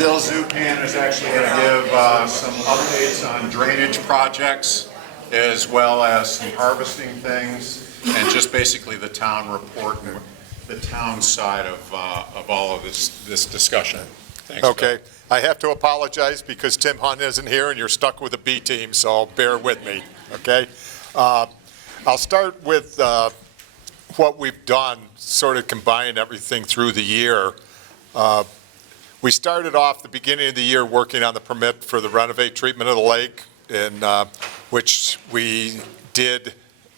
Bill Zupan is actually going to give some updates on drainage projects as well as some harvesting things and just basically the town report and the town side of all of this discussion. Thanks, Okay. Bill. I have to apologize because Tim Hunt isn't here and you're stuck with the B team, so bear with me, okay? I'll start with what we've done, sort of combine everything through the year. We started off the beginning of the year working on the permit for the renovate treatment of the lake, which we did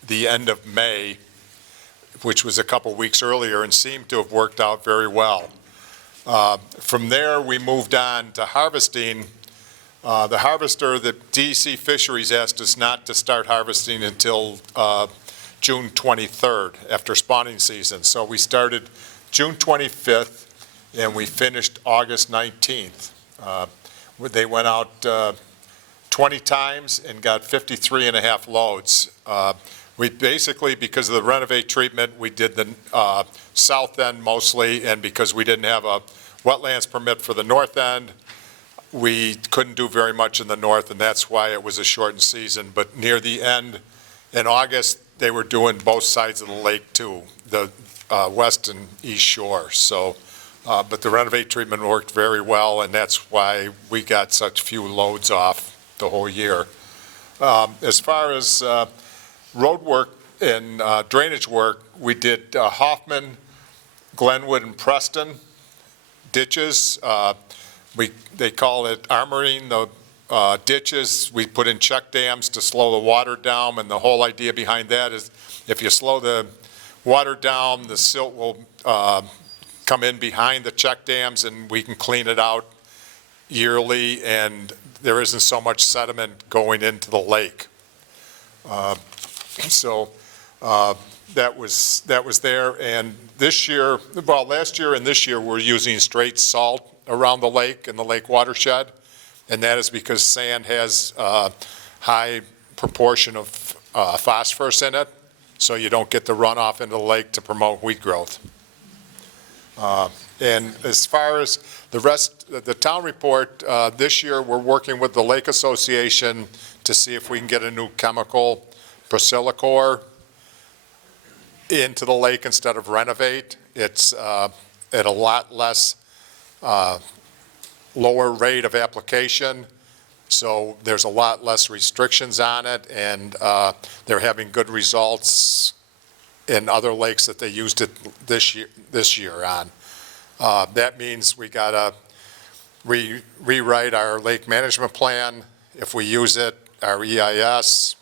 the end of May, which was a couple weeks earlier, and seemed to have worked out very well. From there, we moved on to harvesting. The harvester, the DEC Fisheries, asked us not to start harvesting until June 23rd, after spawning season. So we started June 25th, and we finished August 19th. They went out 20 times and got 53 and a half loads. We basically, because of the renovate treatment, we did the south end mostly, and because we didn't have a wetlands permit for the north end, we couldn't do very much in the north, and that's why it was a shortened season. But near the end, in August, they were doing both sides of the lake too, the west and east shore. So, but the renovate treatment worked very well, and that's why we got such few loads off the whole year. As far as road work and drainage work, we did Hoffman, Glenwood, and Preston ditches. They call it armoring the ditches. We put in check dams to slow the water down, and the whole idea behind that is if you slow the water down, the silt will come in behind the check dams, and we can clean it out yearly, and there isn't so much sediment going into the lake. So that was there, and this year, well, last year and this year, we're using straight salt around the lake and the lake watershed, and that is because sand has a high proportion of phosphorus in it, so you don't get the runoff into the lake to promote weed growth. And as far as the rest, the town report, this year we're working with the Lake Association to see if we can get a new chemical, Priscillacor, into the lake instead of renovate. It's at a lot less lower rate of application, so there's a lot less restrictions on it, and they're having good results in other lakes that they used it this year on. That means we gotta rewrite our lake management plan if we use it, our EIS,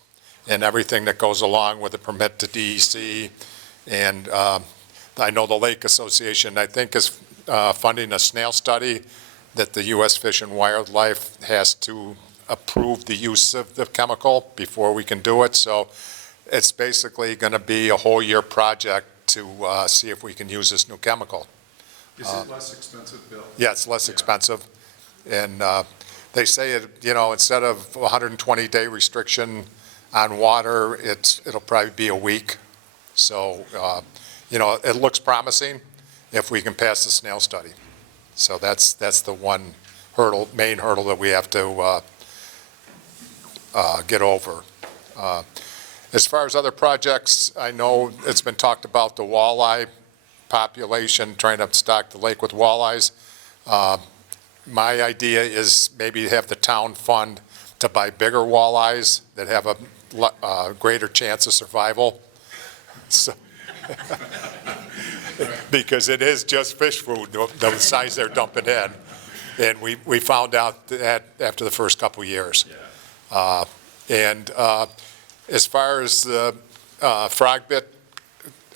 and everything that goes along with the permit to DEC. And I know the Lake Association, I think, is funding a snail study that the U.S. Fish and Wildlife has to approve the use of the chemical before we can do it. So it's basically going to be a whole year project to see if we can use this new chemical. Is it less expensive, Bill? Yeah, it's less expensive. And they say, instead of 120-day restriction on water, it'll probably be a week. So, it looks promising if we can pass the snail study. So that's the one main hurdle that we have to get over. As far as other projects, I know it's been talked about the walleye population, trying to stock the lake with walleyes. My idea is maybe have the town fund to buy bigger walleyes that have a greater chance of survival. So, because it is just fish food, the size they're dumping in. And we found out that after the first couple of years. Yeah. As far as the frog bit,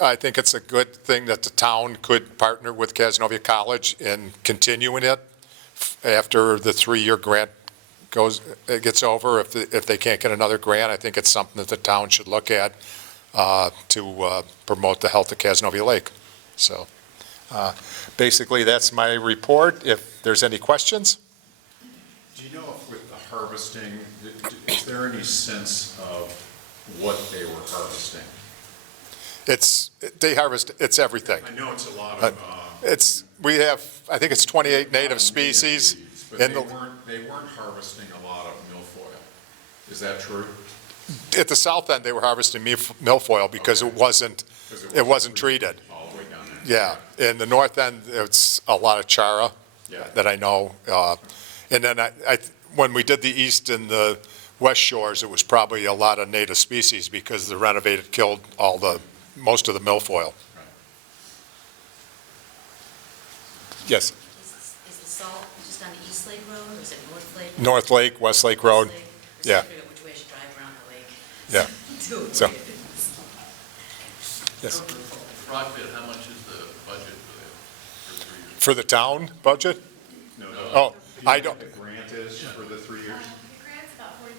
I think it's a good thing that the town could partner with Cazenovia College in continuing it after the 3-year grant gets over. If they can't get another grant, I think it's something that the town should look at to promote the health of Cazenovia Lake. So basically that's my report. If there's any questions. Do you know if with the harvesting, is there any sense of what they were harvesting? They harvest, it's everything. I know it's a lot of... We have, I think it's 28 native species. But And they weren't harvesting a lot of milfoil. Is that true? at the south end, they were harvesting milfoil because it wasn't treated. All the way down there. Yeah, in the north end, it's a lot of chara Yeah. that I know. And then when we did the east and the west shores, it was probably a lot of native species because the renovated killed most of the milfoil. Yes, Is the salt just on the East Lake Road, or is it North Lake? North Lake, West Lake Road. West Lake? Yeah. I figure out which way I should drive around the lake. Yeah. To avoid So- it. Yes. Broadfield, how much is the budget for 3 years? For the town budget? No. Oh, Do you I know don't, what the grant is for the 3 years? The grant's about $43,000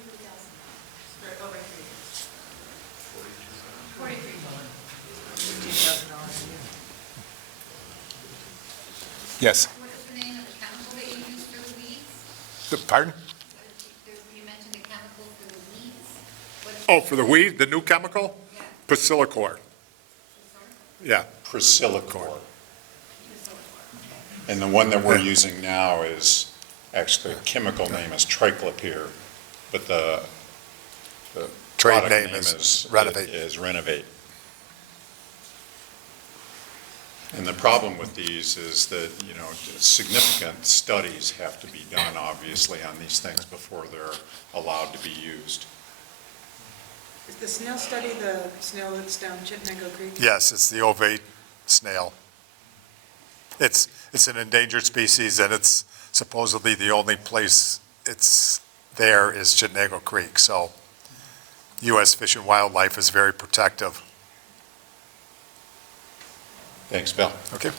for over 3 years. 43. yes. What is the name of the chemical that you use for the weeds? Pardon? You mentioned a chemical for the weeds. What- Oh, for the weed, the new chemical? Yeah. Priscillacor. Yeah. Priscillacor. And the one that we're using now is, actually, the chemical name is triclopyr, but the Trade product name is Renovate. Is Renovate. And the problem with these is that, significant studies have to be done, obviously, on these things before they're allowed to be used. Is the snail study the snail that's down Chittenango Creek? Yes, it's the ovate snail. It's an endangered species, and it's supposedly the only place it's there is Chittenango Creek, so U.S. Fish and Wildlife is very protective. Thanks, Bill. Okay.